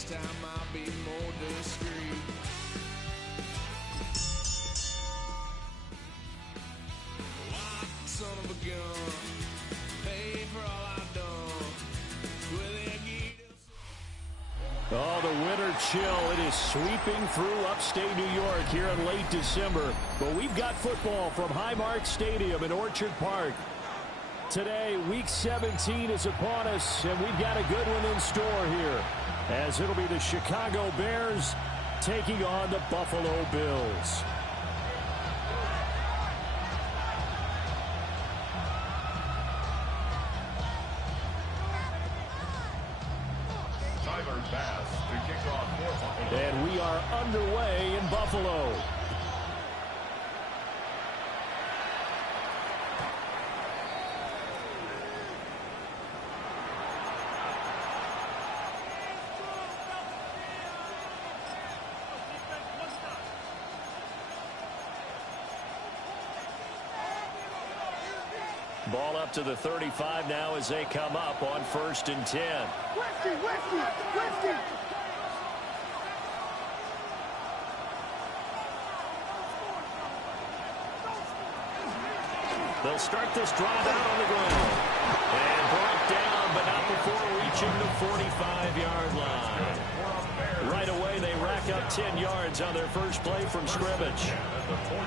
Next time I'll be more discreet. Lock, son of a gun. Pay for all I've done. With a Oh, the winter chill. It is sweeping through upstate New York here in late December. But we've got football from Highmark Stadium in Orchard Park. Today, Week 17 is upon us, and we've got a good one in store here, as it'll be the Chicago Bears taking on the Buffalo Bills. And we are underway in Buffalo. Ball up to the 35 now as they come up on 1st and 10. Whiskey. They'll start this drive out on the ground. And brought down, but not before reaching the 45-yard line. Right away, they rack up 10 yards on their first play from scrimmage.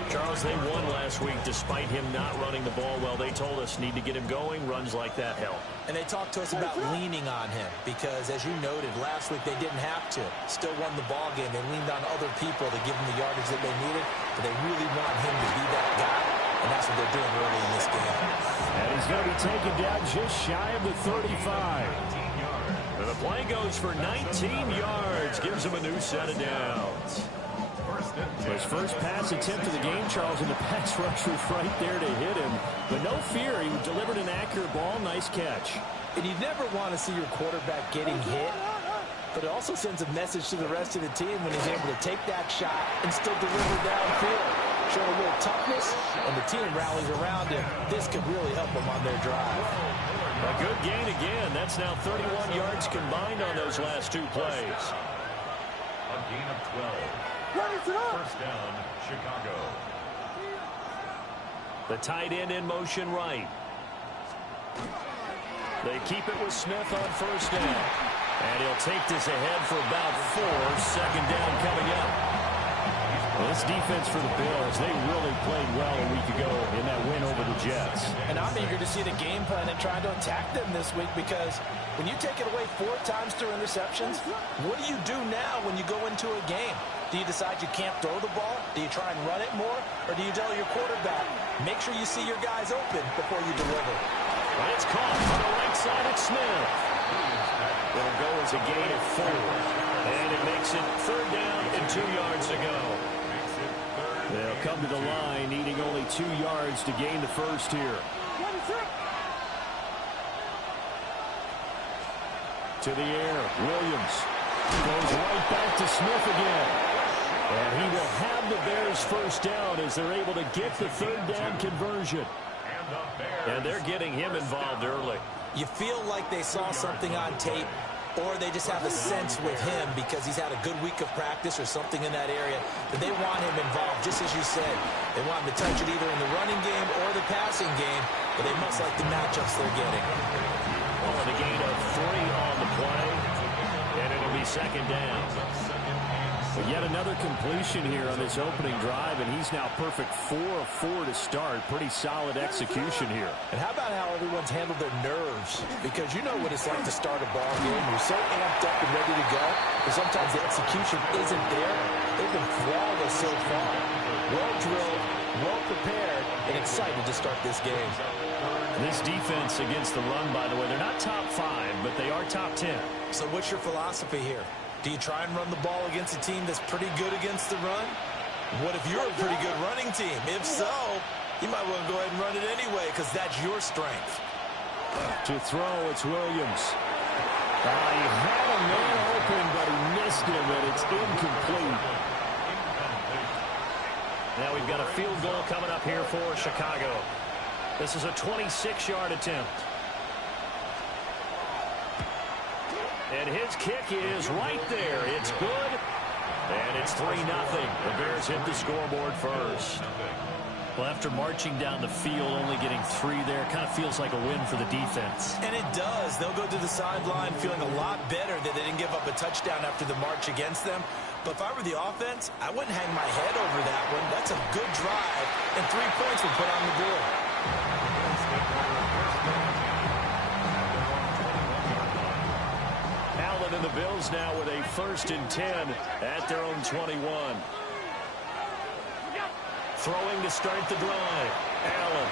Charles, they won last week despite him not running the ball well. They told us need to get him going. Runs like that help. And they talked to us about leaning on him because, as you noted, last week they didn't have to. Still won the ball game. They leaned on other people to give them the yardage that they needed, but they really want him to be that guy, and that's what they're doing early in this game. And he's going to be taken down just shy of the 35. And the play goes for 19 yards, gives him a new set of downs. His first pass attempt of the game, Charles, and the pass rush was right there to hit him. But no fear, he delivered an accurate ball. Nice catch. And you never want to see your quarterback getting hit, but it also sends a message to the rest of the team when he's able to take that shot and still deliver downfield. Show a little toughness, and the team rallies around him. This could really help them on their drive. A good gain again. That's now 31 yards combined on those last two plays. A gain of 12. First down, Chicago. The tight end in motion right. They keep it with Smith on first down. And he'll take this ahead for about 4. Second down coming up. Well, this defense for the Bills, they really played well a week ago in that win over the Jets. And I'm eager to see the game plan and try to attack them this week because when you take it away 4 times through interceptions, what do you do now when you go into a game? Do you decide you can't throw the ball? Do you try and run it more? Or do you tell your quarterback, make sure you see your guys open before you deliver? Well, it's caught on the right side at Smith. It'll go as a gain of 4. And it makes it 3rd down and 2 yards to go. They'll come to the line, needing only 2 yards to gain the first here. To the air, Williams goes right back to Smith again. And he will have the Bears first down as they're able to get the 3rd down conversion. And they're getting him involved early. You feel like they saw something on tape, or they just have a sense with him because he's had a good week of practice or something in that area, that they want him involved, just as you said. They want him to touch it either in the running game or the passing game, but they must like the matchups they're getting. Well, and a gain of 3 on the play, and it'll be second down. But yet another completion here on this opening drive, and he's now perfect 4 of 4 to start. Pretty solid execution here. And how about how everyone's handled their nerves? Because you know what it's like to start a ball game. You're so amped up and ready to go, but sometimes the execution isn't there. They've been flawless so far. Well drilled, well prepared, and excited to start this game. This defense against the run, by the way, they're not top 5, but they are top 10. So what's your philosophy here? Do you try and run the ball against a team that's pretty good against the run? What if you're a pretty good running team? If so, you might want to go ahead and run it anyway because that's your strength. To throw, it's Williams. He had a man open, but he missed him, and it's incomplete. Now we've got a field goal coming up here for Chicago. This is a 26-yard attempt. And his kick is right there. It's good. And it's 3-0. The Bears hit the scoreboard first. Well, after marching down the field, only getting 3 there, kind of feels like a win for the defense. And it does. They'll go to the sideline feeling a lot better that they didn't give up a touchdown after the march against them. But if I were the offense, I wouldn't hang my head over that one. That's a good drive, and 3 points were put on the board. Allen and the Bills now with a 1st and 10 at their own 21. Throwing to start the drive. Allen.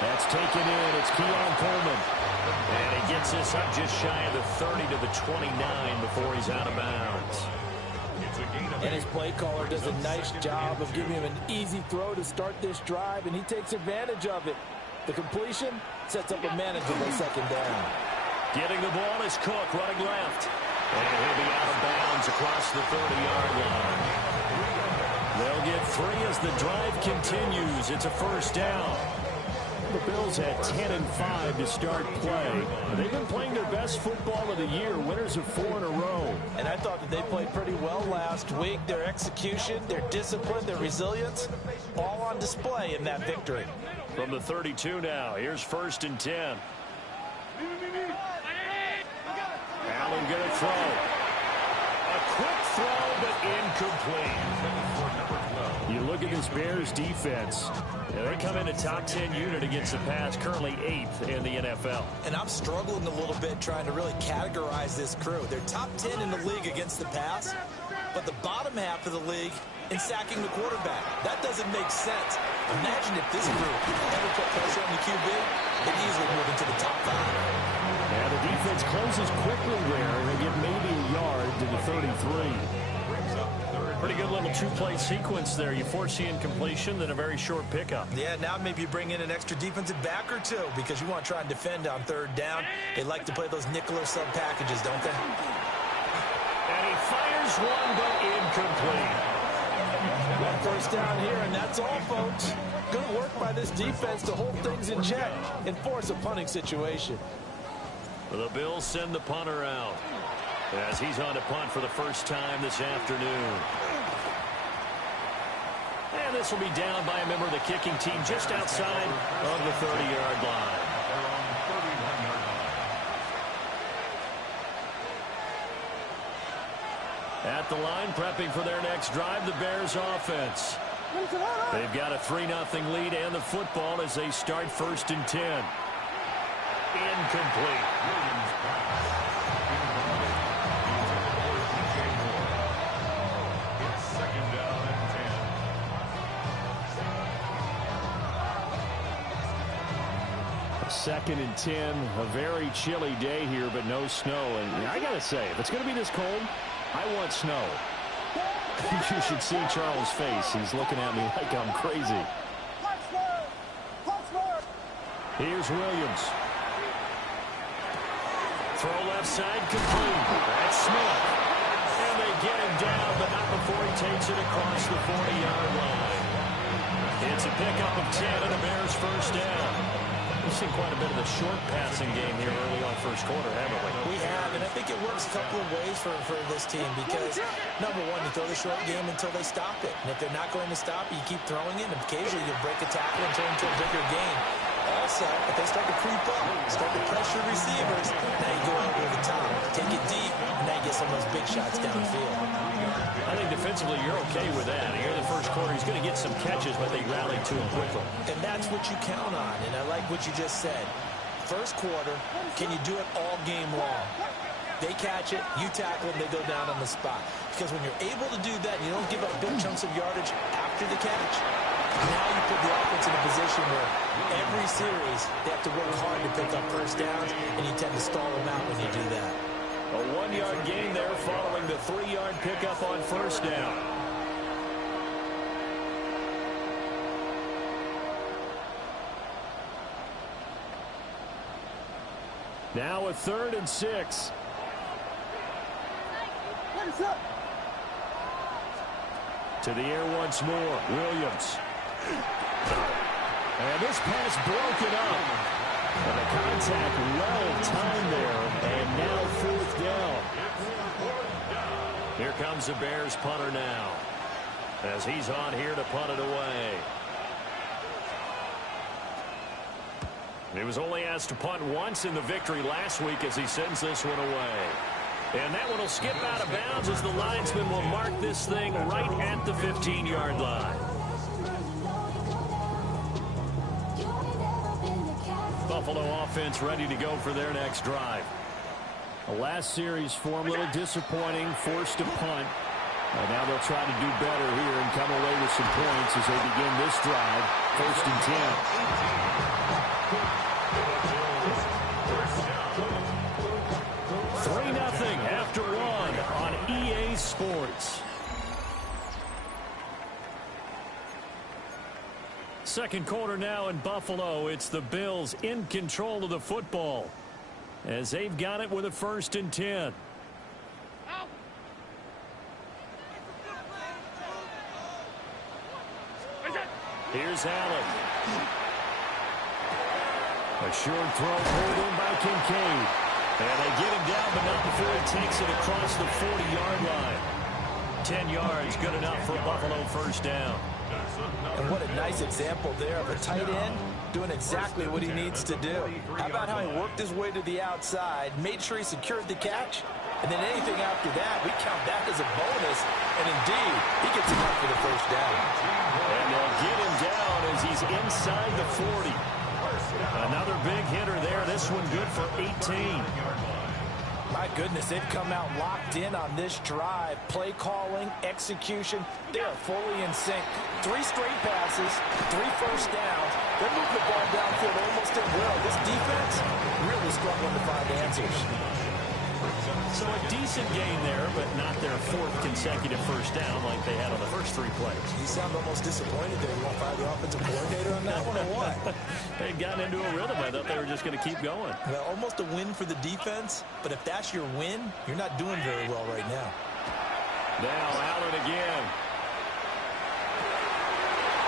That's taken in. It's Keon Coleman. And he gets this up just shy of the 30 to the 29 before he's out of bounds. And his play caller does a nice job of giving him an easy throw to start this drive, and he takes advantage of it. The completion sets up a manageable 2nd down. Getting the ball is Cook running left. And he'll be out of bounds across the 30-yard line. They'll get 3 as the drive continues. It's a 1st down. The Bills had 10 and 5 to start play. They've been playing their best football of the year, winners of 4 in a row. And I thought that they played pretty well last week. Their execution, their discipline, their resilience, all on display in that victory. From the 32 now, here's 1st and 10. Allen going to throw. A quick throw, but incomplete. You look at this Bears defense. They come in a top 10 unit against the pass, currently 8th in the NFL. And I'm struggling a little bit trying to really categorize this crew. They're top 10 in the league against the pass, but the bottom half of the league in sacking the quarterback. That doesn't make sense. Imagine if this group ever put pressure on the QB, they'd easily move into the top 5. Yeah, the defense closes quickly there, and they get maybe a yard to the 33. Pretty good little 2-play sequence there. You force the incompletion, then a very short pickup. Yeah, now maybe you bring in an extra defensive back or 2 because you want to try and defend on 3rd down. They like to play those nickel or sub packages, don't they? And he fires one, but incomplete. That 1st down here, and that's all, folks. Good work by this defense to hold things in check and force a punting situation. The Bills send the punter out as he's on to punt for the first time this afternoon. And this will be down by a member of the kicking team just outside of the 30-yard line. At the line, prepping for their next drive, the Bears offense. They've got a 3-0 lead and the football as they start 1st and 10. Incomplete. It's 2nd down and 10. 2nd and 10, a very chilly day here, but no snow. And I got to say, if it's going to be this cold, I want snow. You should see Charles' face. He's looking at me like I'm crazy. Here's Williams. Throw left side, complete. That's Smith. And they get him down, but not before he takes it across the 40-yard line. It's a pickup of 10 and a Bears 1st down. We've seen quite a bit of a short passing game here early on 1st quarter, haven't we? We have, and I think it works a couple of ways for this team because, number one, you throw the short game until they stop it. And if they're not going to stop it, you keep throwing it, and occasionally you'll break a tackle and turn into a bigger game. Also, if they start to creep up, start to pressure receivers, now you go over the top, take it deep, and now you get some of those big shots downfield. I think defensively you're okay with that. Here in the 1st quarter, he's going to get some catches, but they rally to him quickly. And that's what you count on, and I like what you just said. 1st quarter, can you do it all game long? They catch it, you tackle them, they go down on the spot. Because when you're able to do that, and you don't give up big chunks of yardage after the catch, now you put the offense in a position where every series they have to work hard to pick up 1st downs, and you tend to stall them out when you do that. A 1-yard gain there following the 3-yard pickup on 1st down. Now a 3rd and 6. To the air once more. Williams. And this pass broken up. And the contact well timed there. And now 4th down. Here comes the Bears punter now, as he's on here to punt it away. He was only asked to punt once in the victory last week as he sends this one away. And that one will skip out of bounds as the linesman will mark this thing right at the 15-yard line. Buffalo offense ready to go for their next drive. The last series for him, a little disappointing, forced to punt. Now they'll try to do better here and come away with some points as they begin this drive, 1st and 10. 3-0 after one on EA Sports. Second quarter now in Buffalo. It's the Bills in control of the football as they've got it with a 1st and 10. Here's Allen. A short throw pulled in by Kincaid. And they get him down, but not before he takes it across the 40-yard line. 10 yards, good enough for a Buffalo 1st down. And what a nice example there of a tight end doing exactly what he needs to do. How about how he worked his way to the outside, made sure he secured the catch, and then anything after that, we count that as a bonus. And indeed, he gets enough for the 1st down. And they'll get him down as he's inside the 40. Another big hitter there. This one good for 18. My goodness, they've come out locked in on this drive. Play calling, execution, they are fully in sync. 3 straight passes, 3 first downs. They're moving the ball downfield almost at will. This defense really struggling to find answers. So a decent gain there, but not their 4th consecutive 1st down like they had on the first 3 plays. You sound almost disappointed there. You want to fire the offensive coordinator on that one or what? They'd gotten into a rhythm. I thought they were just going to keep going. Well, almost a win for the defense, but if that's your win, you're not doing very well right now. Now Allen again.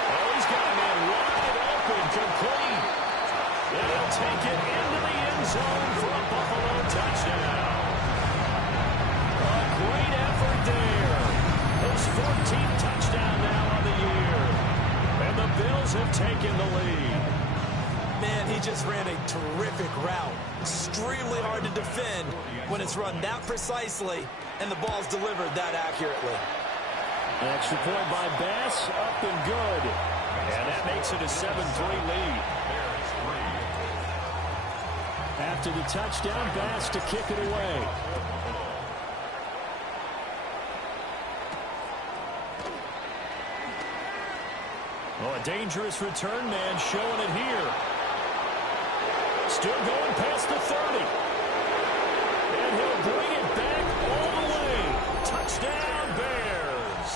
Oh, he's got a man wide open, complete. And he'll take it into the end zone for a Buffalo touchdown. Great effort there. His 14th touchdown now on the year. And the Bills have taken the lead. Man, he just ran a terrific route. Extremely hard to defend when it's run that precisely and the ball's delivered that accurately. An extra point by Bass, up and good. And that makes it a 7-3 lead. After the touchdown, Bass to kick it away. Oh, a dangerous return man showing it here. Still going past the 30. And he'll bring it back all the way. Touchdown, Bears.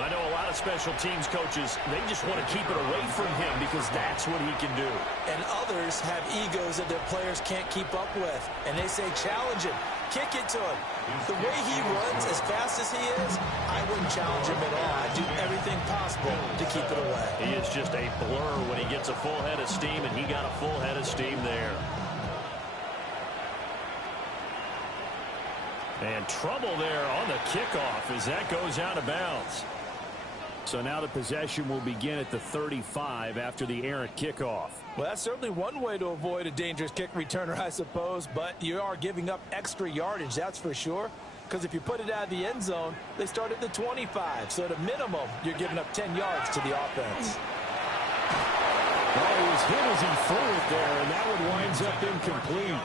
I know a lot of special teams coaches, they just want to keep it away from him because that's what he can do. And others have egos that their players can't keep up with. And they say, challenge him. Kick it to him. The way he runs as fast as he is, I wouldn't challenge him at all. I'd do everything possible to keep it away. He is just a blur when he gets a full head of steam, and he got a full head of steam there. And trouble there on the kickoff as that goes out of bounds. So now the possession will begin at the 35 after the errant kickoff. Well, that's certainly one way to avoid a dangerous kick returner, I suppose, but you are giving up extra yardage, that's for sure, because if you put it out of the end zone, they start at the 25, so at a minimum, you're giving up 10 yards to the offense. Well, he was hit as he threw it there, and that one winds up incomplete.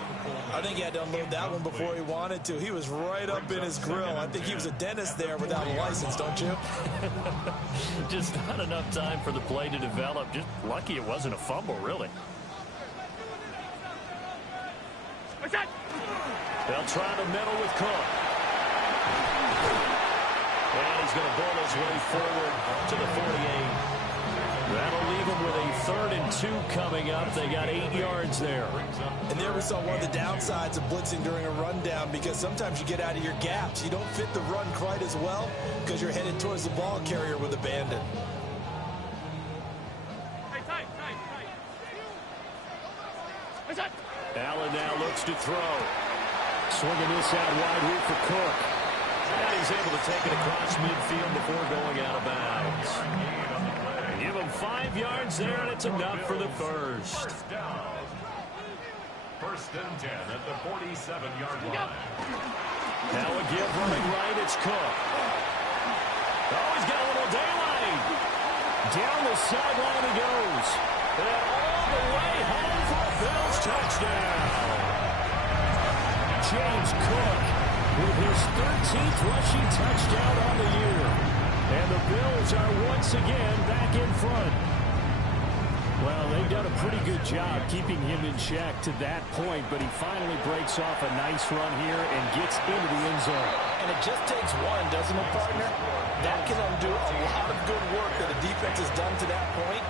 I think he had to unload that one before he wanted to. He was right up in his grill. I think he was a dentist there without a license, don't you? Just not enough time for the play to develop. Just lucky it wasn't a fumble, really. They'll try the middle with Cook. And he's going to bowl his way forward to the 48. That'll leave them with a 3rd and 2 coming up. They got 8 yards there. And there we saw one of the downsides of blitzing during a rundown, because sometimes you get out of your gaps. You don't fit the run quite as well because you're headed towards the ball carrier with abandon. Allen now looks to throw. Swinging this out wide here for Cook. And he's able to take it across midfield before going out of bounds. Give him 5 yards there, and it's enough for the first. First and 10 at the 47-yard line. Now a give running right, it's Cook. Oh, he's got a little daylight. Down the sideline he goes. And all the way home for a Bills touchdown. James Cook with his 13th rushing touchdown on the year. And the Bills are once again back in front. Well, they've done a pretty good job keeping him in check to that point, but he finally breaks off a nice run here and gets into the end zone. And it just takes one, doesn't it, partner? That can undo a lot of good work that the defense has done to that point.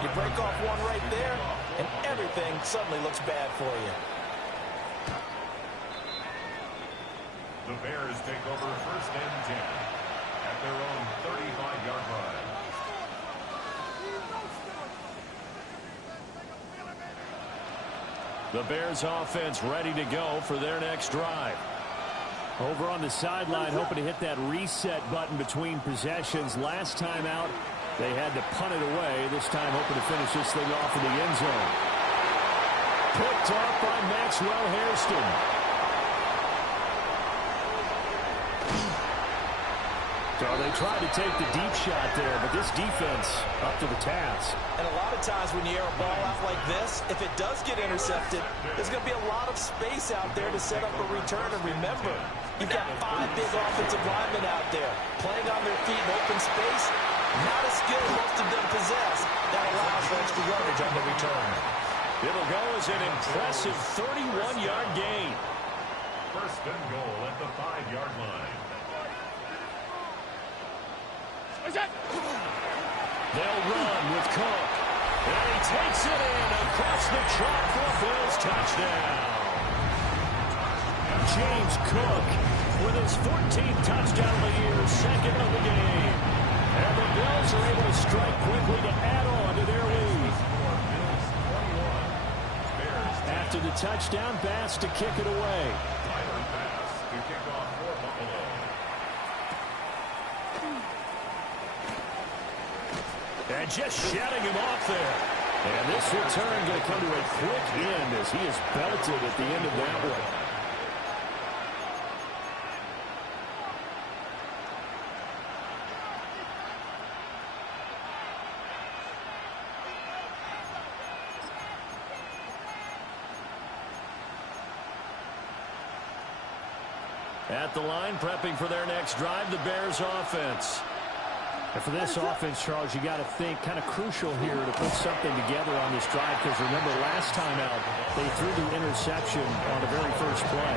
You break off one right there, and everything suddenly looks bad for you. The Bears take over first and 10 at their own 35-yard line. The Bears offense ready to go for their next drive. Over on the sideline, hoping to hit that reset button between possessions. Last time out, they had to punt it away. This time hoping to finish this thing off in the end zone. Picked off by Maxwell Hairston. So they tried to take the deep shot there, but this defense up to the task. And a lot of times when you air a ball out like this, if it does get intercepted, there's going to be a lot of space out there to set up a return. And remember, you've got 5 big offensive linemen out there playing on their feet in open space. Not a skill most of them possess that allows for extra yardage on the return. It'll go as an impressive 31-yard gain. First and goal at the 5-yard line. They'll run with Cook. And he takes it in across the chalk for a Bills touchdown. James Cook with his 14th touchdown of the year, second of the game. And the Bills are able to strike quickly to add on to their lead. After the touchdown, Bass to kick it away. Tyler Bass to kick off for Buffalo. And just shutting him off there. And this return going to come to a quick end as he is belted at the end of that one. At the line, prepping for their next drive, the Bears offense. And for this offense, Charles, you got to think kind of crucial here to put something together on this drive, because remember last time out, they threw the interception on the very first play.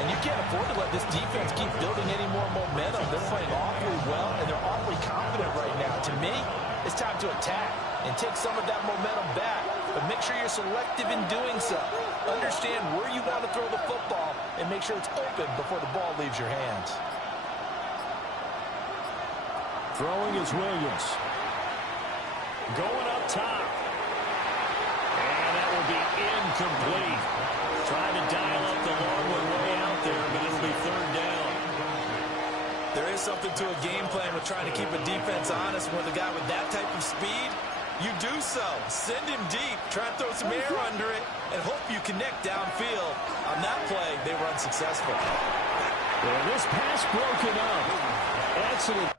And you can't afford to let this defense keep building any more momentum. They're playing awfully well, and they're awfully confident right now. To me, it's time to attack and take some of that momentum back, but make sure you're selective in doing so. Understand where you want to throw the football and make sure it's open before the ball leaves your hands. Throwing is Williams. Going up top. And that will be incomplete. Trying to dial up the long one way out there, but it'll be third down. There is something to a game plan with trying to keep a defense honest. With a guy with that type of speed, you do so. Send him deep, try and throw some air under it, and hope you connect downfield. On that play, they were unsuccessful. And this pass broken up. Excellent.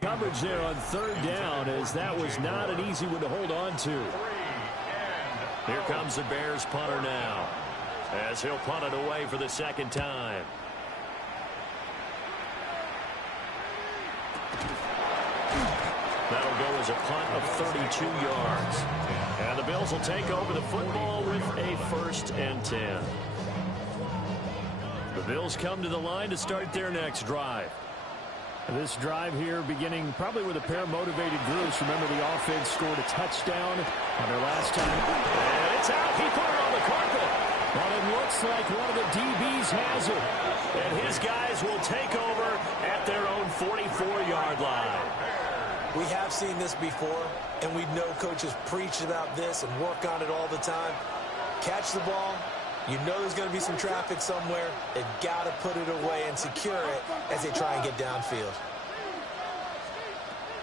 Coverage there on third down, as that was not an easy one to hold on to. Here comes the Bears punter now, as he'll punt it away for the second time. That'll go as a punt of 32 yards. And the Bills will take over the football with a 1st and 10. The Bills come to the line to start their next drive. This drive here beginning probably with a pair of motivated groups. Remember, the offense scored a touchdown on their last time. And it's out. He put it on the carpet. But it looks like one of the DBs has it. And his guys will take over at their own 44-yard line. We have seen this before, and we know coaches preach about this and work on it all the time. Catch the ball. You know there's going to be some traffic somewhere. They've got to put it away and secure it as they try and get downfield.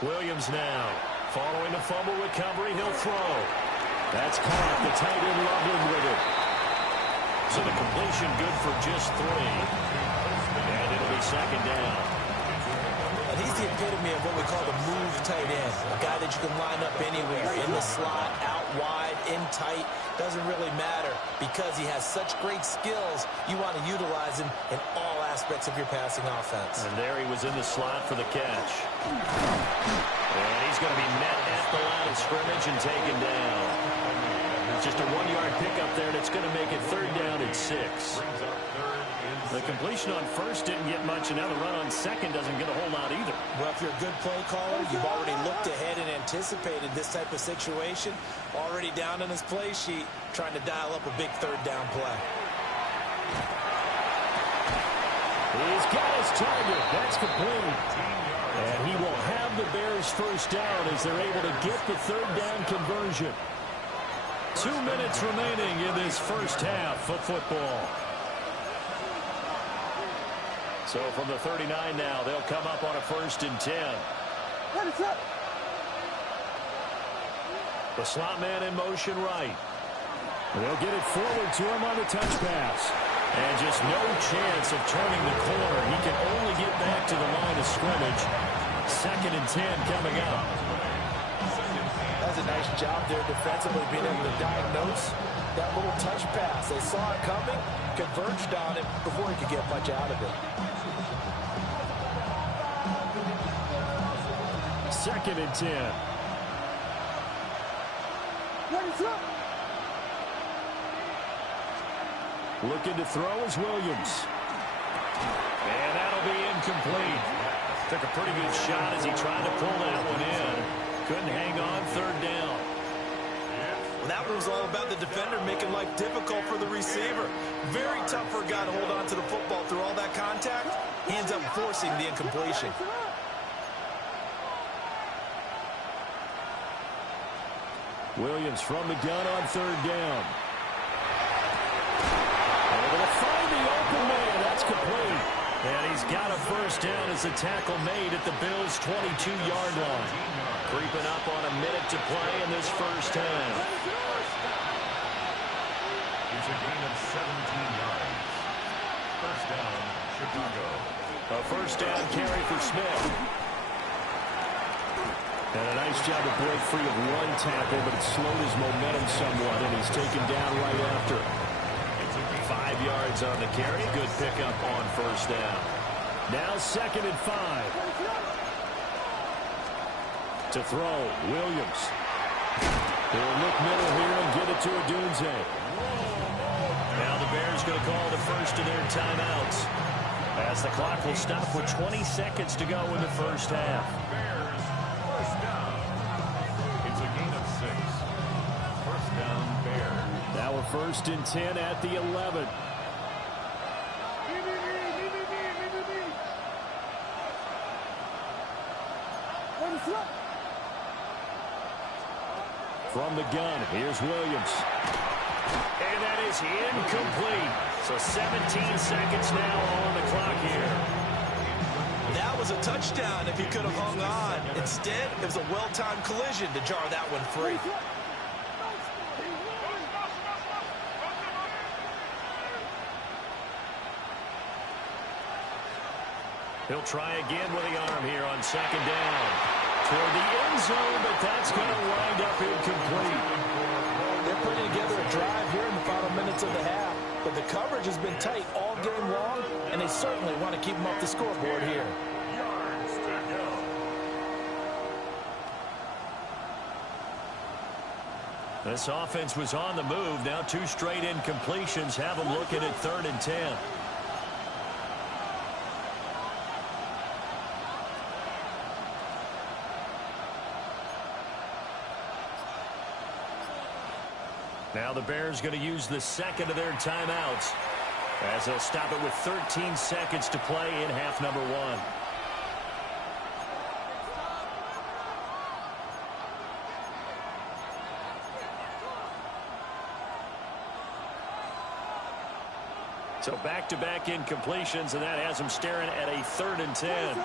Williams now. Following a fumble recovery, he'll throw. That's caught. The tight end Loveland with it. So the completion good for just 3. And it'll be second down. And he's the epitome of what we call the move tight end. A guy that you can line up anywhere, in the slot, out wide, in tight. Doesn't really matter because he has such great skills. You want to utilize him in all aspects of your passing offense. And there he was in the slot for the catch. And he's going to be met at the line of scrimmage and taken down. Just a 1-yard pickup there, and it's going to make it third down at 6. The completion on first didn't get much, and now the run on second doesn't get a whole lot either. Well, if you're a good play caller, you've already looked ahead and anticipated this type of situation. Already down on his play sheet, trying to dial up a big third down play. He's got his target. That's complete. And he will have the Bears first down as they're able to get the third down conversion. 2 minutes remaining in this first half of football. So from the 39 now, they'll come up on a 1st and 10. The slot man in motion right. They'll get it forward to him on the touch pass. And just no chance of turning the corner. He can only get back to the line of scrimmage. 2nd and 10 coming up. That's a nice job there defensively, being able to diagnose that little touch pass. They saw it coming, converged on it before he could get much out of it. 2nd and 10. Looking to throw is Williams. And that'll be incomplete. Took a pretty good shot as he tried to pull that one in. Couldn't hang on, 3rd down. Well, that one was all about the defender making life difficult for the receiver. Very tough for a guy to hold on to the football through all that contact. He ends up forcing the incompletion. Williams from the gun on 3rd down. Able to find the open man. That's complete. And he's got a first down as the tackle made at the Bills' 22-yard line. Creeping up on a minute to play in this first half. It's a gain of 17 yards. First down, Chicago. A first down carry for Smith. And a nice job to break free of one tackle, but it slowed his momentum somewhat, and he's taken down right after. 5 yards on the carry. Good pickup on first down. Now 2nd and 5. To throw, Williams. He'll look middle here and get it to Odunze. Now the Bears going to call the first of their timeouts, as the clock will stop with 20 seconds to go in the first half. Bears, first down. It's a gain of 6. First down, Bears. Now a 1st and 10 at the 11. From the gun, here's Williams. And that is incomplete. So 17 seconds now on the clock here. That was a touchdown if he could have hung on. Instead, it was a well-timed collision to jar that one free. He'll try again with the arm here on 2nd down. Toward the end zone, but that's going to wind up incomplete. They're putting together a drive here in the final minutes of the half. But the coverage has been tight all game long, and they certainly want to keep them off the scoreboard here. Yards to go. This offense was on the move. Now 2 straight incompletions have them looking at 3rd and 10. Now the Bears going to use the second of their timeouts as they'll stop it with 13 seconds to play in half number one. So back-to-back incompletions, and that has them staring at a 3rd and 10.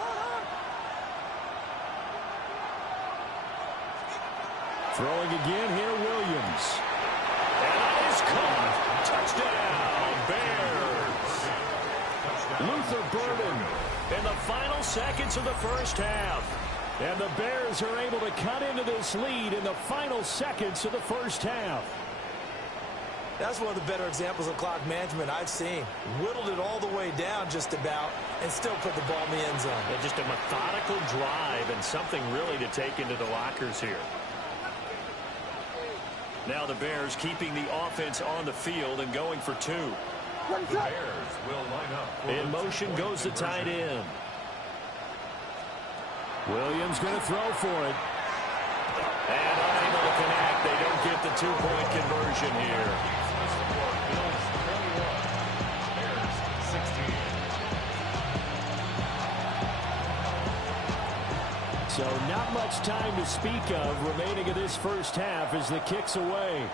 Throwing again here, Williams. And that is caught. Touchdown, Bears. Luther Burden in the final seconds of the first half. And the Bears are able to cut into this lead in the final seconds of the first half. That's one of the better examples of clock management I've seen. Whittled it all the way down just about and still put the ball in the end zone. Yeah, just a methodical drive and something really to take into the lockers here. Now the Bears keeping the offense on the field and going for 2. The Bears will line up. In motion goes the tight end. Williams going to throw for it. And unable to connect. They don't get the 2-point conversion here. So not much time to speak of remaining in this first half as the kick's away.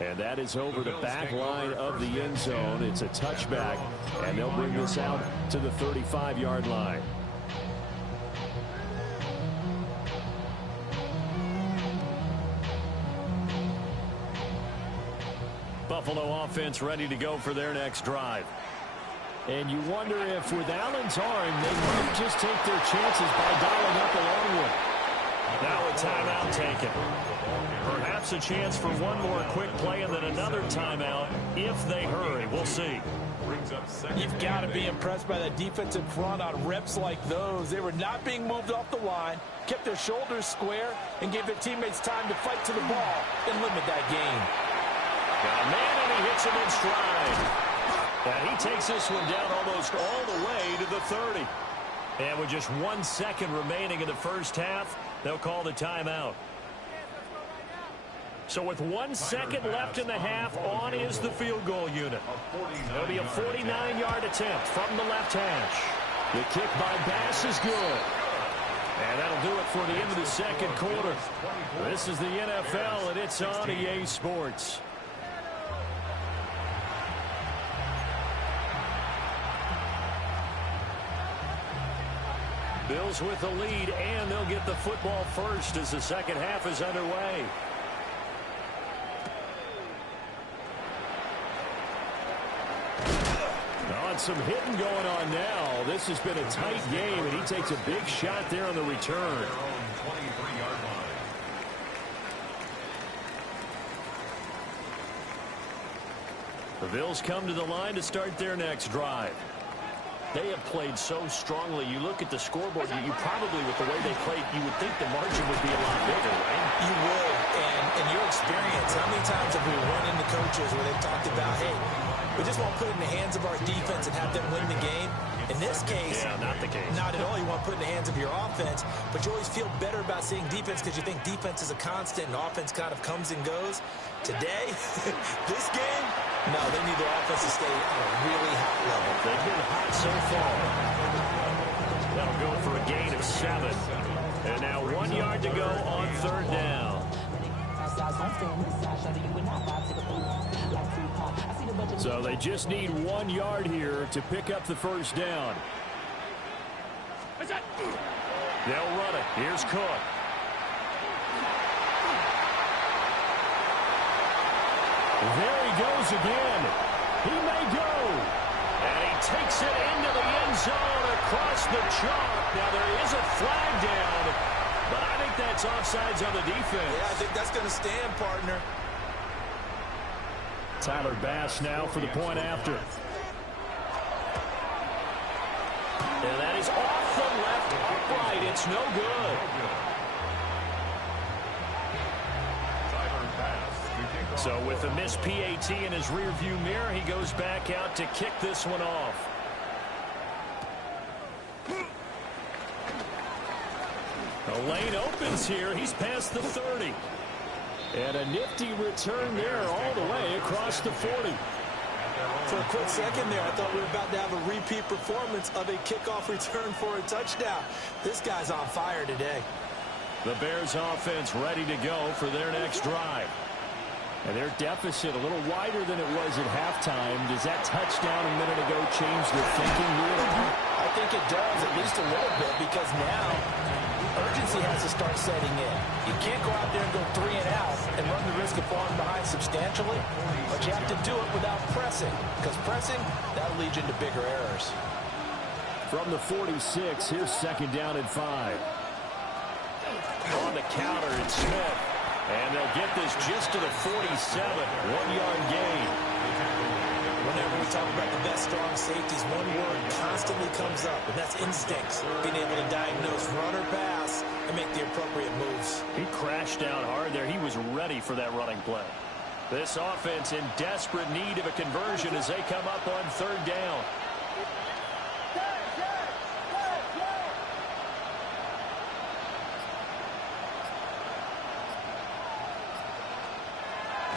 And that is over the back line of the end zone. It's a touchback, and they'll bring this out to the 35-yard line. Buffalo offense ready to go for their next drive. And you wonder if with Allen's arm, they might just take their chances by dialing up a long one. Now a timeout taken. Perhaps a chance for one more quick play and then another timeout if they hurry. We'll see. You've got to be impressed by the defensive front on reps like those. They were not being moved off the line, kept their shoulders square, and gave their teammates time to fight to the ball and limit that gain. Got a man, and he hits him in stride. And he takes this one down almost all the way to the 30. And with just 1 second remaining in the first half, they'll call the timeout. So with 1 second left in the half, on is the field goal unit. It'll be a 49-yard attempt from the left hash. The kick by Bass is good. And that'll do it for the end of the second quarter. This is the NFL, and it's on EA Sports. Bills with the lead, and they'll get the football first as the second half is underway. On some hitting going on now. This has been a tight game, and he takes a big shot there on the return. The Bills come to the line to start their next drive. They have played so strongly. You look at the scoreboard, you probably, with the way they played, you would think the margin would be a lot bigger, right? You would. And in your experience, how many times have we run into coaches where they've talked about, hey, we just want to put it in the hands of our defense and have them win the game? In this case, yeah, not the case. Not at all. You want to put it in the hands of your offense, but you always feel better about seeing defense because you think defense is a constant and offense kind of comes and goes. Today, this game, no, they need their offense to stay on a really hot level. They've been hot so far. That'll go for a gain of 7. And now 1 yard to go on third down. So they just need 1 yard here to pick up the first down. They'll run it. Here's Cook. There he goes again. He may go. And he takes it into the end zone across the chalk. Now there is a flag down, but I think that's offsides on the defense. Yeah, I think that's going to stand, partner. Tyler Bass now for the point after. And that is off the left upright. It's no good. So with a missed PAT in his rearview mirror, he goes back out to kick this one off. The lane opens here. He's past the 30. And a nifty return there all the way across the 40. For a quick second there, I thought we were about to have a repeat performance of a kickoff return for a touchdown. This guy's on fire today. The Bears offense ready to go for their next drive. And their deficit a little wider than it was at halftime. Does that touchdown a minute ago change the thinking here at all? I think it does, at least a little bit, because now urgency has to start setting in. You can't go out there and go 3 and out and run the risk of falling behind substantially, but you have to do it without pressing, because pressing, that'll lead you into bigger errors. From the 46, here's second down and 5. On the counter, it's Smith. And they'll get this just to the 47, 1-yard gain. Whenever we talk about the best strong safeties, one word constantly comes up, and that's instincts. Being able to diagnose run or pass and make the appropriate moves. He crashed down hard there. He was ready for that running play. This offense in desperate need of a conversion as they come up on third down.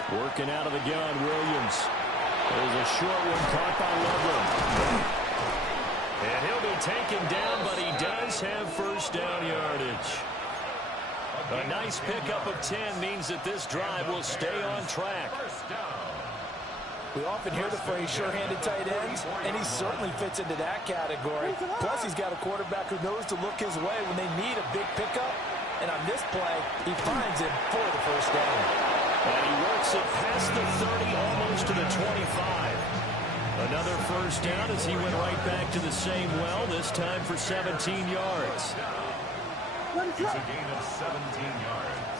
Working out of the gun, Williams. There's a short one caught by Loveland. And he'll be taken down, but he does have first down yardage. A nice pickup of 10 means that this drive will stay on track. We often hear the phrase sure-handed tight ends, and he certainly fits into that category. Plus, he's got a quarterback who knows to look his way when they need a big pickup. And on this play, he finds him for the first down. And he works it past the 30, almost to the 25. Another first down as he went right back to the same well, this time for 17 yards. It's a gain of 17 yards.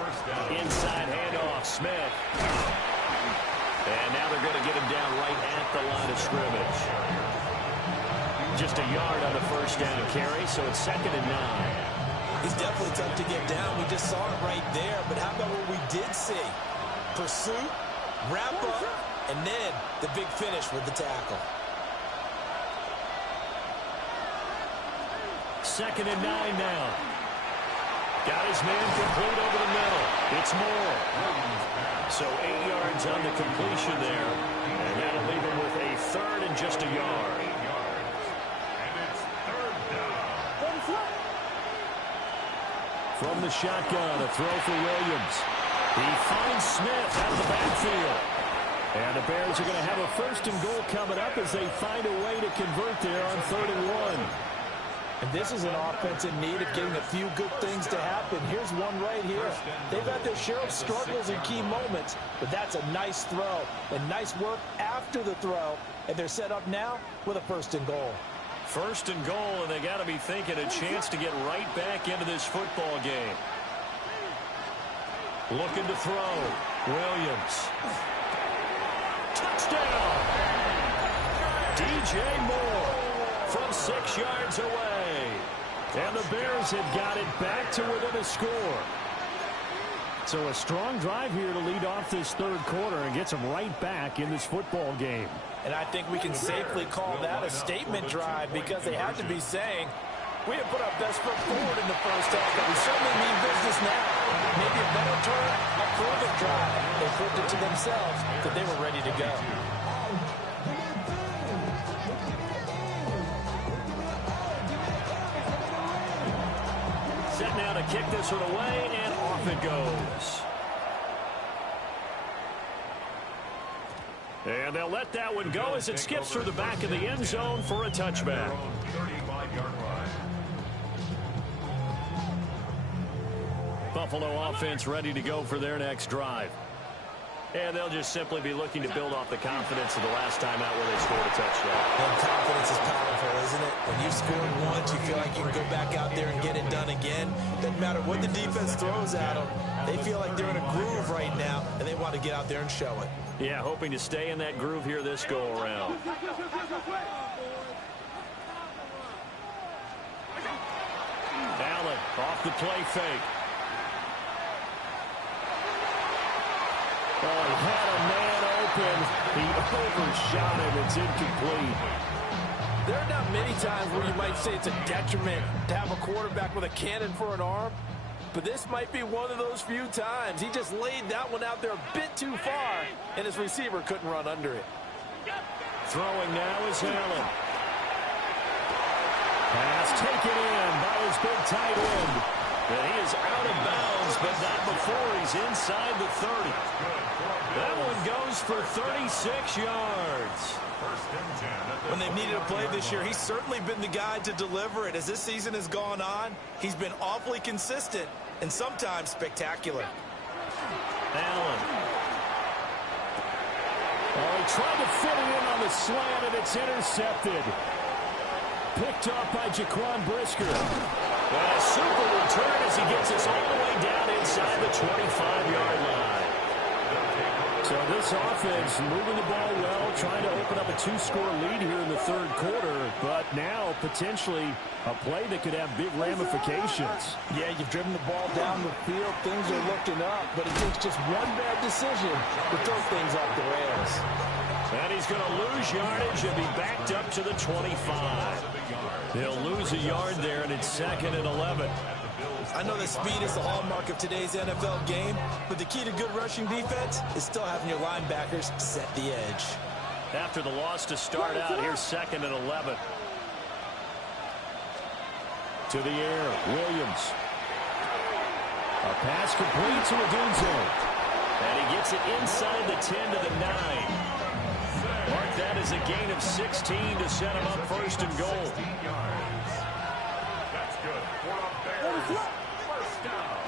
First down. Inside handoff, Smith. And now they're going to get him down right at the line of scrimmage. Just a yard on the first down carry, so it's 2nd and 9. He's definitely tough to get down. We just saw it right there. But how about what we did see? Pursuit, wrap up, and then the big finish with the tackle. 2nd and 9 now. Got his man complete over the middle. It's Moore. So 8 yards on the completion there. And that'll leave him with a 3rd and just a yard. And it's 3rd down. From the shotgun, a throw for Williams. He finds Smith out of the backfield. And the Bears are going to have a 1st and goal coming up as they find a way to convert there on 3rd and 1. And this is an offense in need of getting a few good things to happen. Here's one right here. They've had their share of struggles in key moments, but that's a nice throw and nice work after the throw. And they're set up now with a 1st and goal. 1st and goal, and they got to be thinking a chance to get right back into this football game. Looking to throw. Williams. Touchdown! DJ Moore from 6 yards away. And the Bears have got it back to within a score. So a strong drive here to lead off this 3rd quarter and gets them right back in this football game. And I think we can safely call that a statement drive because they have to be saying, we have put our best foot forward in the first half, but we certainly mean business now. Maybe a better term, a prove-it drive. They proved it to themselves that they were ready to go. Set now to kick this one away, and off it goes. And they'll let that one go as it skips through the back of the end zone for a touchback. 35-yard line. Buffalo offense ready to go for their next drive. And they'll just simply be looking to build off the confidence of the last time out where they scored a touchdown. And confidence is powerful, isn't it? When you've scored once, you feel like you can go back out there and get it done again. Doesn't matter what the defense throws at them. They feel like they're in a groove right now, and they want to get out there and show it. Yeah, hoping to stay in that groove here this go-around. Allen off the play fake. Oh, he had a man open. He overshot him. It's incomplete. There are not many times where you might say it's a detriment to have a quarterback with a cannon for an arm. But this might be one of those few times. He just laid that one out there a bit too far, and his receiver couldn't run under it. Throwing now is Allen. Pass taken in by his big tight end. And he is out of bounds, but not before he's inside the 30. That one goes for 36 yards. When they've needed a play this year, he's certainly been the guy to deliver it. As this season has gone on, he's been awfully consistent and sometimes spectacular. Allen. Oh, he tried to fit it in on the slant, and it's intercepted. Picked off by Jaquan Brisker. A super return as he gets us all the way down inside the 25-yard line. So this offense moving the ball well, trying to open up a two-score lead here in the third quarter, but now potentially a play that could have big ramifications. Yeah, you've driven the ball down the field. Things are looking up, but it takes just one bad decision to throw things off the rails. And he's going to lose yardage and be backed up to the 25. He'll lose a yard there, and it's 2nd and 11. I know that speed is the hallmark of today's NFL game, but the key to good rushing defense is still having your linebackers set the edge. After the loss to start out, here's 2nd and 11. To the air, Williams. A pass complete to Odunze. And he gets it inside the 10 to the 9. Mark that as a gain of 16 to set him up 1st and goal. That's good for the Bears. First down.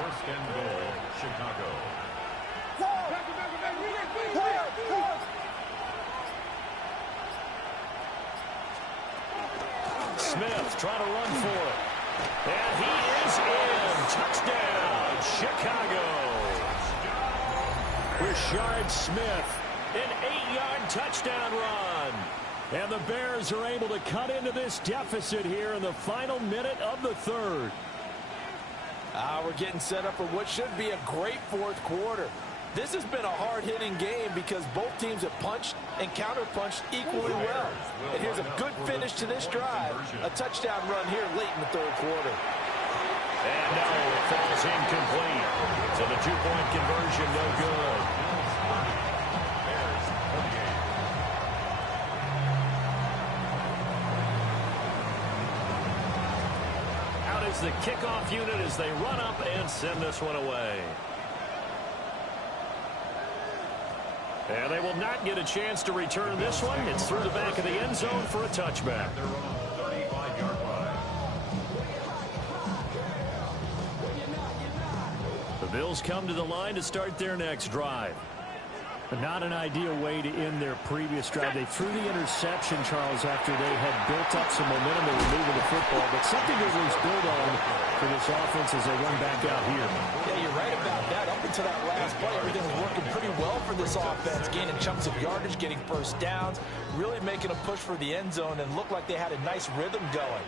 1st and goal, Chicago. Smith trying to run for it. And he is in. Touchdown, Chicago. Rashard Smith. An 8-yard touchdown run. And the Bears are able to cut into this deficit here in the final minute of the third. We're getting set up for what should be a great fourth quarter. This has been a hard-hitting game because both teams have punched and counter-punched equally well. And here's a good finish to this drive. A touchdown run here late in the third quarter. And no, it falls incomplete. So the two-point conversion no good. Is the kickoff unit as they run up and send this one away. And they will not get a chance to return this one. It's through the back of the end zone for a touchback. The Bills come to the line to start their next drive. But not an ideal way to end their previous drive. They threw the interception, Charles, after they had built up some momentum. They were moving the football, but something to at least build on for this offense as they run back out here. Yeah, you're right about that. Up until that last play, everything was working pretty well for this offense, gaining chunks of yardage, getting first downs, really making a push for the end zone, and looked like they had a nice rhythm going.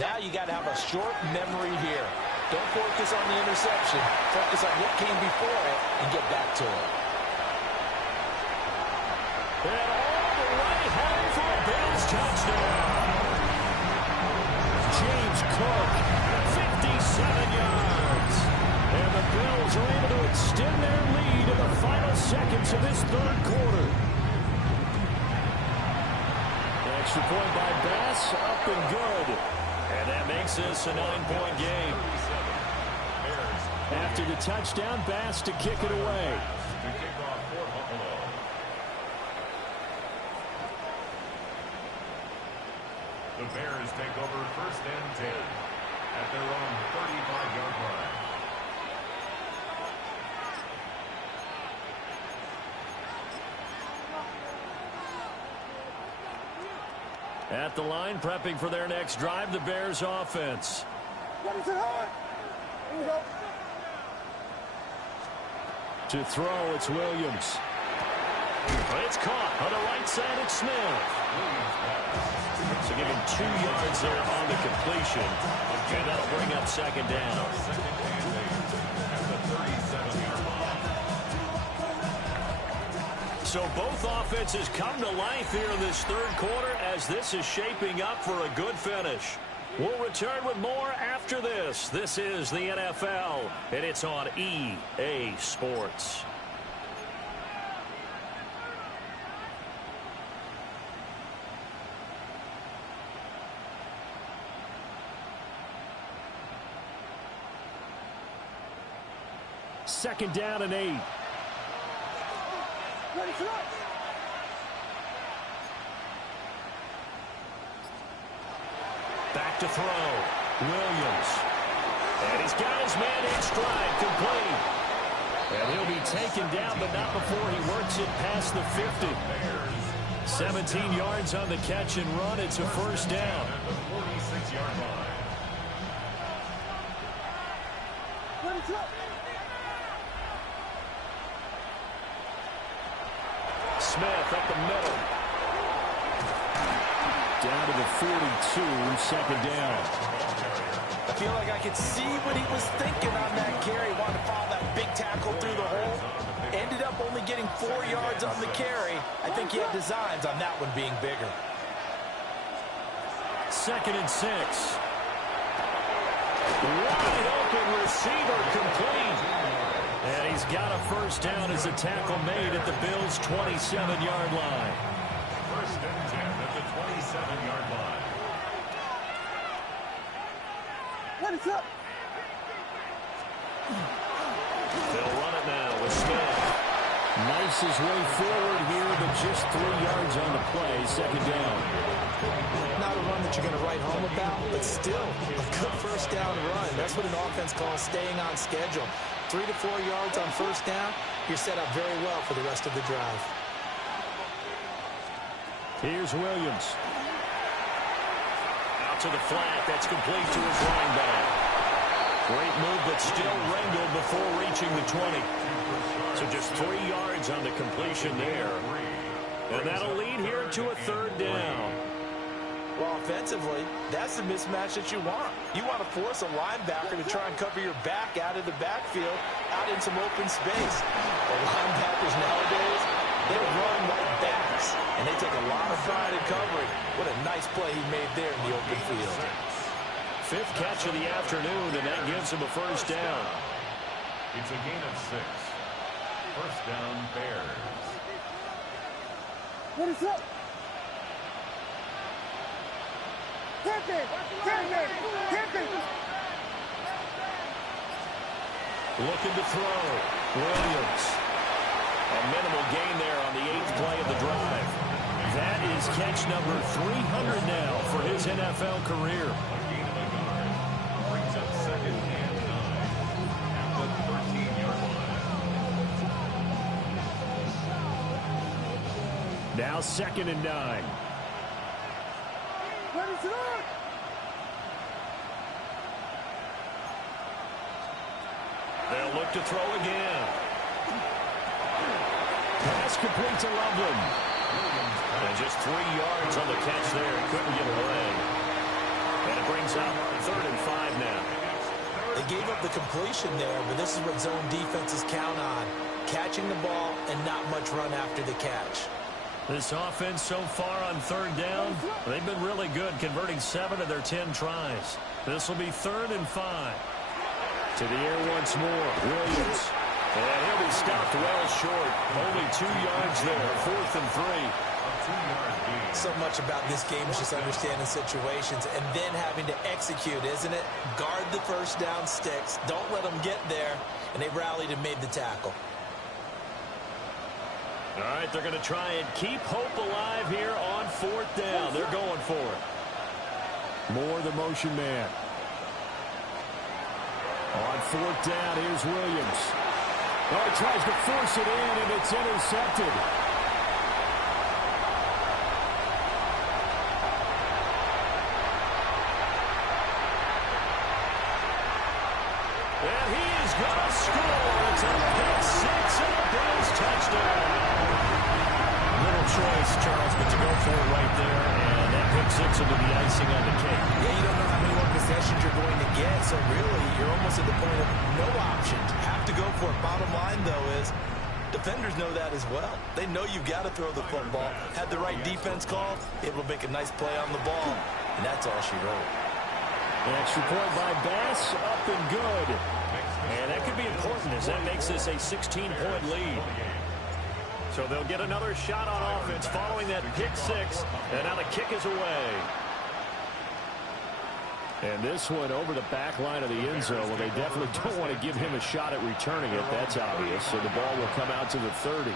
Now you got to have a short memory here. Don't focus on the interception. Focus on what came before it and get back to it. And all the way home for a Bills touchdown. James Cook, 57 yards. And the Bills are able to extend their lead in the final seconds of this third quarter. Extra point by Bass, up and good. And that makes this a 9-point game. After the touchdown, Bass to kick it away. The Bears take over 1st and 10 at their own 35-yard line. At the line, prepping for their next drive, the Bears offense. To throw, it's Williams. But it's caught on the right side, it's Smith. So give him 2 yards there on the completion. And that'll bring up 2nd down. So both offenses come to life here in this third quarter as this is shaping up for a good finish. We'll return with more after this. This is the NFL, and it's on EA Sports. Second down and 8. Back to throw. Williams. And he's got his man in stride, complete. And he'll be taken down, but not before he works it past the 50. 17 yards on the catch and run. It's a first down. At the 46-yard line. Smith up the middle. Down to the 42, second down. I feel like I could see what he was thinking on that carry. Wanted to follow that big tackle through the hole. Ended up only getting 4 yards on the carry. I think he had designs on that one being bigger. Second and 6. Wide open receiver, complete. And he's got a first down as a tackle made at the Bills' 27-yard line. First and 10 at the 27-yard line. What is up? They'll run it now with Smith. Knifes his way forward here, but just 3 yards on the play, second down. Not a run that you're going to write home about, but still a good first down run. That's what an offense calls staying on schedule. 3 to 4 yards on first down, you're set up very well for the rest of the drive. Here's Williams. Out to the flat. That's complete to his running back. Great move, but still wrangled before reaching the 20. So just 3 yards on the completion there. And that'll lead here to a third down. Well, offensively, that's the mismatch that you want. You want to force a linebacker to try and cover your back out of the backfield, out in some open space. The linebackers nowadays, they run like backs, and they take a lot of pride in covering. What a nice play he made there in the open field. 5th catch of the afternoon, and that gives him a first down. It's a gain of 6. First down, Bears. What is up? Looking to throw. Williams. A minimal gain there on the 8th play of the drive. That is catch number 300 now for his NFL career. A gain of a yard. Brings up second and 9 at the 13-yard line. Now second and 9. They'll look to throw again. Pass complete to Loveland. And just 3 yards on the catch there. Couldn't get away. And it brings up 3rd and 5 now. They gave up the completion there, but this is what zone defenses count on. Catching the ball and not much run after the catch. This offense so far on 3rd down, they've been really good, converting 7 of their 10 tries. This will be 3rd and 5. To the air once more, Williams. And he'll be stopped well short. Only 2 yards there, 4th and 3. So much about this game is just understanding situations and then having to execute, isn't it? Guard the first down sticks. Don't let them get there. And they rallied and made the tackle. All right, they're going to try and keep hope alive here on 4th down. They're going for it. Moore, the motion man. On 4th down, here's Williams. Oh, he tries to force it in, and it's intercepted. And he is going to score. It's a pick 6 and a Bills touchdown. Little choice, Charles, but to go for it right there, and that pick 6 will be the icing on the cake. Yeah, you don't know how many more possessions you're going to get, so really you're almost at the point of no option. Have to go for it. Bottom line, though, is defenders know that as well. They know you've got to throw the football. Had the right defense call, able to make a nice play on the ball, and that's all she wrote. An extra point by Bass, up and good. And that could be important as that makes this a 16-point lead. So they'll get another shot on offense following that pick six. And now the kick is away. And this one over the back line of the end zone. Well, they definitely don't want to give him a shot at returning it. That's obvious. So the ball will come out to the 30.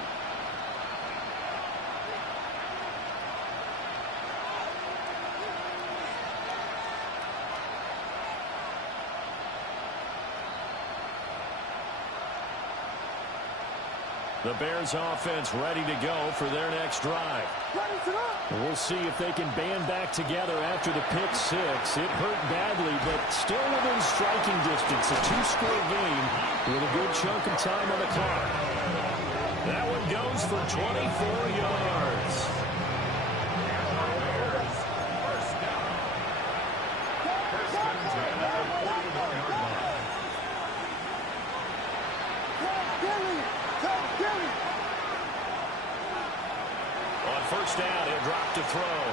The Bears offense ready to go for their next drive. We'll see if they can band back together after the pick six. It hurt badly, but still within striking distance. A two-score game with a good chunk of time on the clock. That one goes for 24 yards. First down, he'll drop to throw.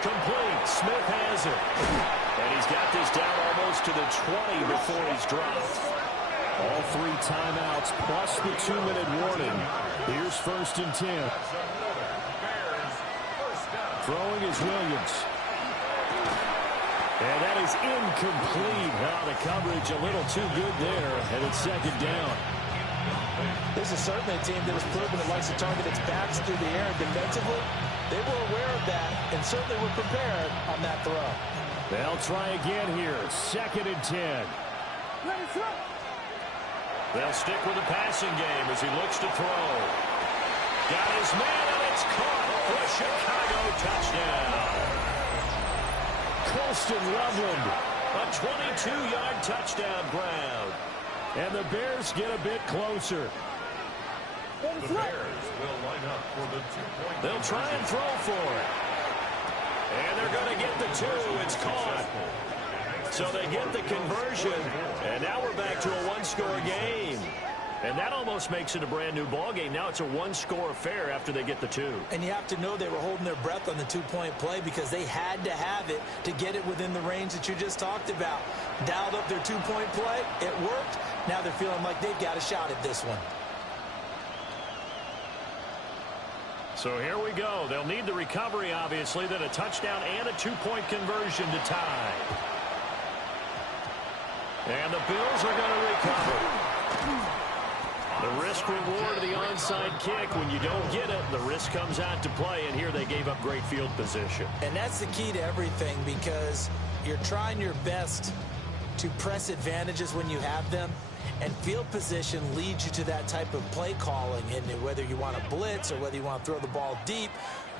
Complete. Smith has it. And he's got this down almost to the 20 before he's dropped. All three timeouts plus the 2-minute warning. Here's 1st and 10. Throwing is Williams. And that is incomplete. Now the coverage a little too good there. And it's 2nd down. This is certainly a team that has proven it likes to target its backs through the air. Defensively, they were aware of that and certainly were prepared on that throw. They'll try again here. 2nd and 10. They'll stick with the passing game as he looks to throw. Got his man, and it's caught for a Chicago touchdown. Colston Loveland. A 22-yard touchdown ground. And the Bears get a bit closer. The Bears will line up for the 2-point. They'll try and throw for it. And they're going to get the 2. It's caught. So they get the conversion. And now we're back to a one-score game. And that almost makes it a brand-new ball game. Now it's a one-score affair after they get the 2. And you have to know they were holding their breath on the 2-point play because they had to have it to get it within the range that you just talked about. Dialed up their 2-point play. It worked. Now they're feeling like they've got a shot at this one. So here we go. They'll need the recovery, obviously, then a touchdown and a 2-point conversion to tie. And the Bills are going to recover. The risk-reward of the onside kick. When you don't get it, the risk comes out to play, and here they gave up great field position. And that's the key to everything because you're trying your best to press advantages when you have them, and field position leads you to that type of play calling. And whether you want to blitz or whether you want to throw the ball deep,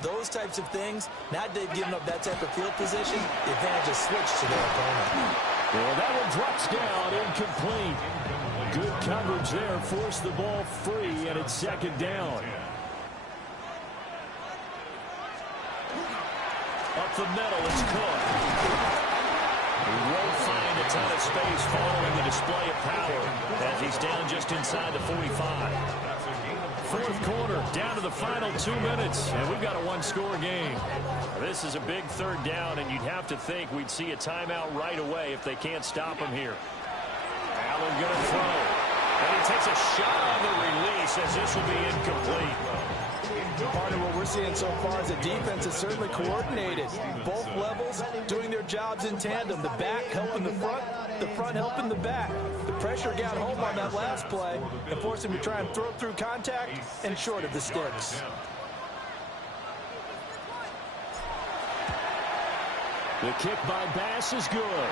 those types of things, now they've given up that type of field position, the advantage is switched to their opponent. Well, that one drops down, incomplete. Good coverage there, forced the ball free, and it's 2nd down. Up the middle, it's Cook. He won't find a ton of space following the display of power as he's down just inside the 45. 4th quarter, down to the final 2 minutes, and we've got a one-score game. This is a big 3rd down, and you'd have to think we'd see a timeout right away if they can't stop him here. Allen going to throw. And he takes a shot on the release as this will be incomplete. Part of what we're seeing so far is the defense is certainly coordinated. Both levels doing their jobs in tandem. The back helping the front helping the back. The pressure got home on that last play and forced him to try and throw through contact and short of the sticks. The kick by Bass is good.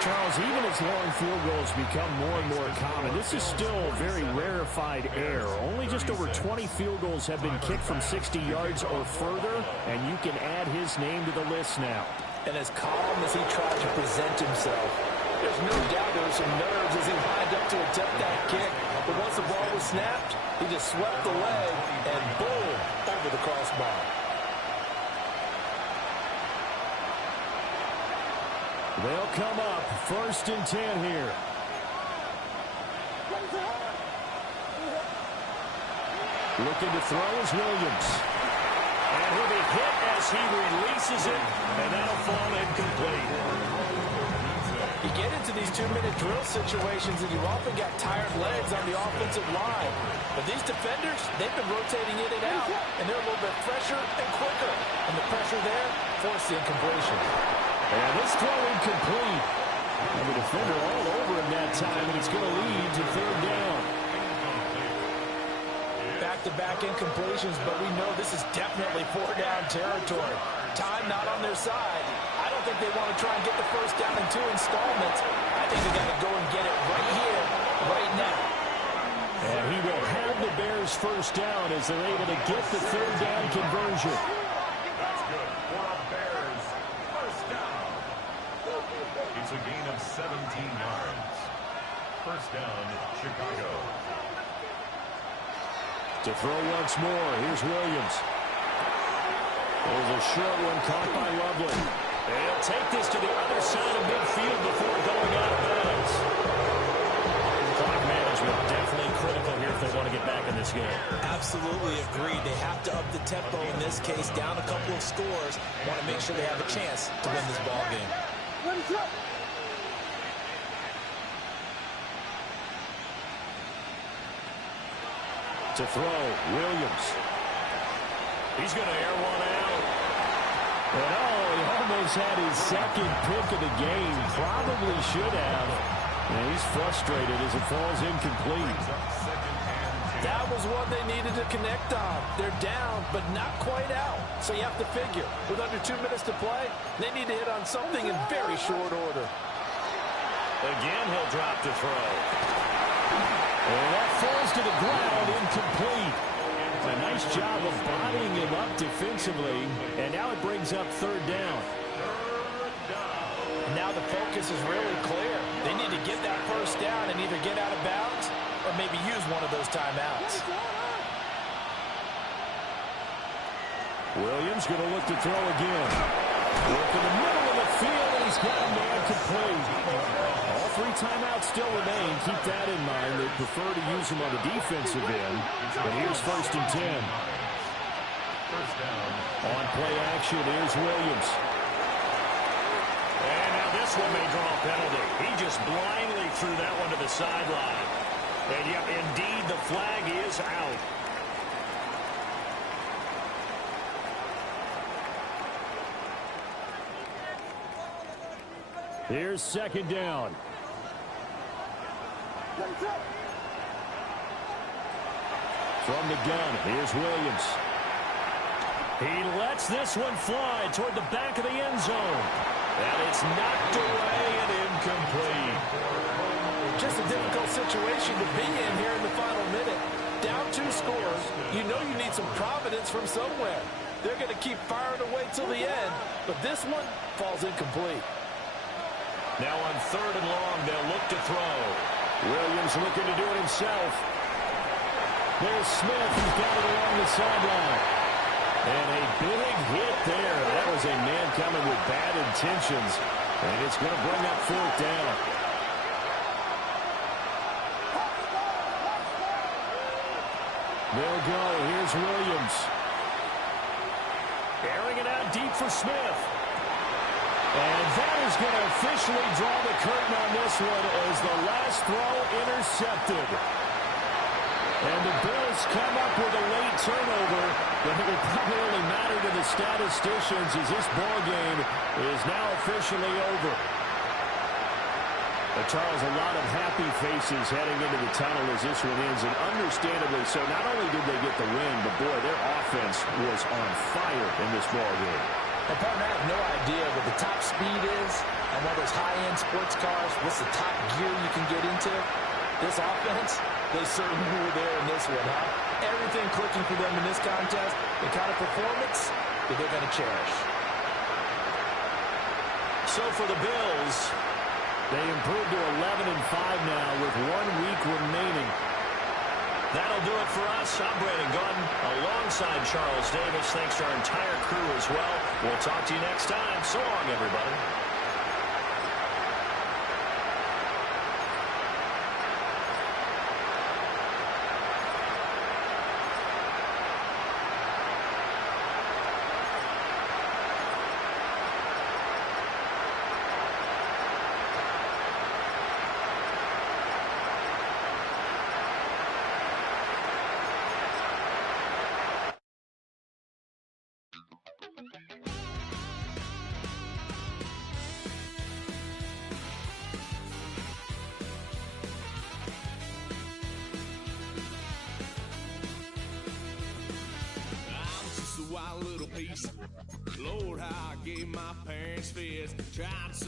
Charles, even as long field goals become more and more common, this is still very rarefied air. Only just over 20 field goals have been kicked from 60 yards or further, and you can add his name to the list now. And as calm as he tried to present himself, there's no doubt there was some nerves as he lined up to attempt that kick. But once the ball was snapped, he just swept the leg and boom, over the crossbar. They'll come up 1st and 10 here. Looking to throw is Williams. And he'll be hit as he releases it, and that'll fall incomplete. You get into these 2-minute drill situations, and you've often got tired legs on the offensive line. But these defenders, they've been rotating in and out, and they're a little bit fresher and quicker. And the pressure there forced the incompletion. And this throw incomplete. And the defender all over him that time, and it's going to lead to third down. Back-to-back incompletions, but we know this is definitely four-down territory. Time not on their side. I don't think they want to try and get the first down in 2 installments. I think they got to go and get it right here, right now. And he will have the Bears first down as they're able to get the third down conversion. That's good for a Bears first down. It's a gain of 17 yards. First down, Chicago. To throw once more, here's Williams. There's a short one caught by Lovely. They'll take this to the other side of midfield before going out of bounds. Clock management definitely critical here if they want to get back in this game. Absolutely agreed. They have to up the tempo in this case, down a couple of scores. Want to make sure they have a chance to win this ball game. To throw, Williams. He's going to air one out. And he almost had his second pick of the game. Probably should have. And he's frustrated as it falls incomplete. That was one they needed to connect on. They're down, but not quite out. So you have to figure, with under 2 minutes to play, they need to hit on something in very short order. Again, he'll drop to throw. And that falls to the ground, incomplete. A nice job of bodying him up defensively, and now it brings up third down. And now the focus is really clear. They need to get that first down and either get out of bounds or maybe use one of those timeouts. Williams going to look to throw again. Work in the middle of the field, and he's got a man complete. All 3 timeouts still remain. Keep that in mind. They prefer to use them on the defensive end. But here's first and 10. First down. On play action, here's Williams. And now this one may draw a penalty. He just blindly threw that one to the sideline. And yeah, indeed, the flag is out. Here's second down. From the gun, here's Williams. He lets this one fly toward the back of the end zone. And it's knocked away and incomplete. Just a difficult situation to be in here in the final minute. Down 2 scores. You know you need some providence from somewhere. They're going to keep firing away till the end, but this one falls incomplete. Now on third and long, they'll look to throw. Williams looking to do it himself. There's Smith, who's got it along the sideline. And a big hit there. That was a man coming with bad intentions. And it's going to bring up fourth down. They'll go. Here's Williams. Airing it out deep for Smith. And that is going to officially draw the curtain on this one as the last throw intercepted. And the Bills come up with a late turnover, but it will probably only matter to the statisticians as this ball game is now officially over. Charles, a lot of happy faces heading into the tunnel as this one ends, and understandably so. Not only did they get the win, but boy, their offense was on fire in this ball game. And partner, I have no idea what the top speed is on one of those high-end sports cars. What's the top gear you can get into? This offense, they certainly were there in this one, huh? Everything clicking for them in this contest, the kind of performance that they're going to cherish. So for the Bills, they improved to 11-5 now with 1 week remaining. that'll do it for us. I'm Brandon Gaudin alongside Charles Davis. Thanks to our entire crew as well. We'll talk to you next time. So long, everybody. peace. Lord, how I gave my parents fits. Tried so